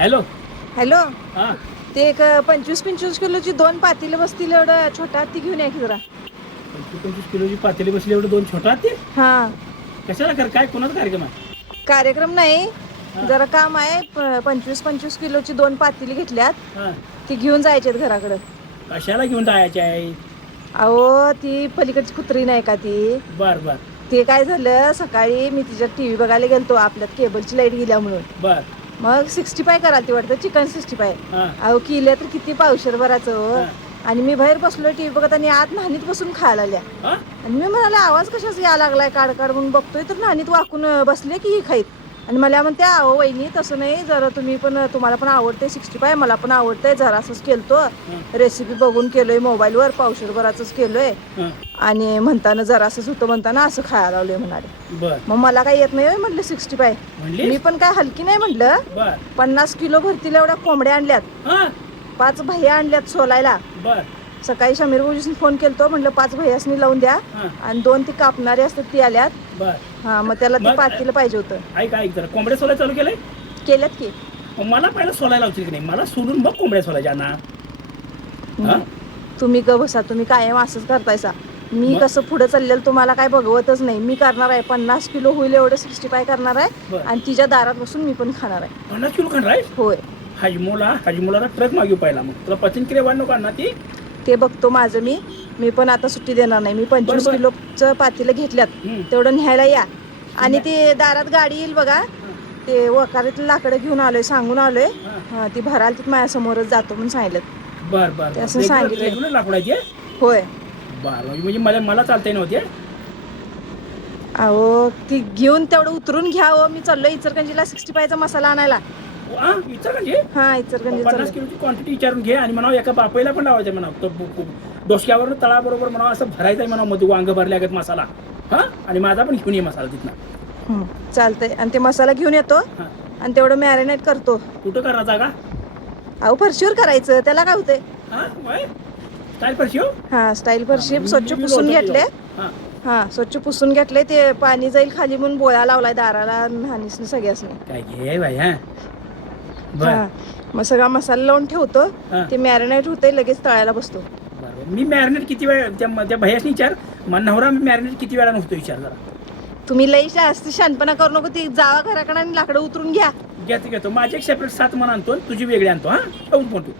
Hello. Hello. हा. ते एक 25-25 किलोची 2 पातेलं बसतील एवढं छोटा हत्ती घेऊन या की जरा. 25 किलोची पातेली बसली एवढं 2 छोटा हत्ती हा. कशाला कर काय कोणाचा कार्यक्रम आहे? कार्यक्रम नाही, हा. जरा काम आहे. 25-25 किलोची 2 पातेली घेतल्यात, हा. ती घेऊन जायच्यात घराकडं. कशाला घेऊन जायचे आहे? अहो ती पलीकडची कुत्री नाही का ती, बर बर ते काय झालं सकाळी मी तिच्यात टीव्ही बघायला गेलतो, आपल्यात केबलची लाईट गेल्या म्हणून. बर. मग 65 करायला वाटतं, चिकन 65. हा. अहो किले तर किती पावशेर भराचं हो. हा. आणि मी बाहेर बसलोय टीव्ही बघत आणि आत न्हाणीत बसून खायला आल्या. हा? आणि मी म्हणाले आवाज कशाचा या लागलाय काढ काढ म्हणून बघतोय तर न्हाणीत वाकून बसले की ही खाईत. आणि मला म्हणते अहो वहिनी तसं नाही, जरा तुम्ही पण तुम्हाला पण आवडते 65, मला पण आवडतंय, जरा असंच केलतो रेसिपी बघून केलोय मोबाईलवर, पावशेरभराचंच केलोय हा. आणि म्हणताना जरा असंच होतं म्हणताना असं खायला लावलंय म्हणाले. बर. मग मला काय येत नाही म्हटलं 65. म्हणली मी पण काय हलकी नाही म्हटलं. बर. 50 किलो भरतील एवढ्या कोंबड्या आणल्यात, हा. 5 भैया आणल्यात सोलायला. बर. सकाळी समीर भाऊजीसनी फोन केलतो, म्हटलं 5 भैयासनी लावून द्या. हा. आणि 2 ती कापणारी असतात ती आल्यात. बर. हा मग त्याला ते मग- पातेलं पाहिजे होतं. ऐक ऐक जरा कोंबड्या सोलाय चालू केलंय. केल्यात की. मग मला पहिला सोलायला लावतील की नाही? मला सोडून मग कोंबड्या सोलायच्या ना. हा? तुम्ही ग बसा, तुम्ही कायम असंच करतायसा. मी मग? कसं पुढे चाललेलं तुम्हाला काय बघवतच नाही. मी करणार आहे 50 किलो होईल एवढं 65 करणार आहे. बरं. आणि तिच्या दारात बसून मी पण खाणार आहे. 50 किलो खाणार आहे? होय. हजमोला ट्रक मागू पाहिला. मग तुला 5 किलो वाढ नको ना ती. ते बघतो माझं मी पण आता सुट्टी देणार नाही. मी 25 बरं. किलोचं पातेलं घेतल्यात, तेवढं न्यायला या. आणि ते दारात गाडी येईल बघा, ते वकारीतलं लाकडं घेऊन आलोय, सांगून आलोय. हा ती भराल तिथं माझ्यासमोरच जातो म्हणून सांगितलं. बर बर. ते असं सांगितलंय. रेग्युलर लाकडाची आहे? होय. बर म्हणजे मला चालतंय नव्हते. अहो ती घेऊन तेवढं उतरून घ्या हो. मी चाललोय इचलकरंजीला 65चा मसाला आणायला. इचलकरंजी? हा इचलकरंजी 50 चाललोय. किलोची क्वांटिटी विचारून घे आणि म्हणा एका बापायला पण लावायचं म्हणा. डोसक्यावर तळाबरोबर म्हणा असं भरायचं आहे म्हणा, मध्ये वांग भरल्यागत मसाला. हा. आणि माझा पण घेऊन ये मसाला तिथनं. चालतंय. आणि ते मसाला घेऊन येतो हा. आणि तेवढं मॅरिनेट करतो. कुठं करा जागा? अहो फरशीवर करायचं, त्याला काय होतंय. हा वय काय परशी हो? हा स्टाईल फरशी मी स्वच्छ बी पुसून लोटतो घेतले. तिथं. हा. हा स्वच्छ पुसून घेतले. ते पाणी जाईल खाली म्हणून बोळा लावलाय दाराला हानीसनी सगळ्यासनी. काय घे बाई. हा. बर. हा मग सगळा मसाला लावून ठेवतो. हा. ते मॅरिनेट होतंय, लगेच तळायला बसतो. बरोबर. मी मॅरिनेट किती वेळ त्या भैयासनी विचार. मला नवरा मॅरिनेट किती वेळा नव्हतो विचार जरा. तुम्ही लई जास्त शानपणा करू नको. ती जावा घराकडे आणि लाकडं उतरून घ्या. घेतो माझी एक सेपरेट 7 मन आणतो, तुझी वेगळी आणतो. हा ठेवून फोन तू.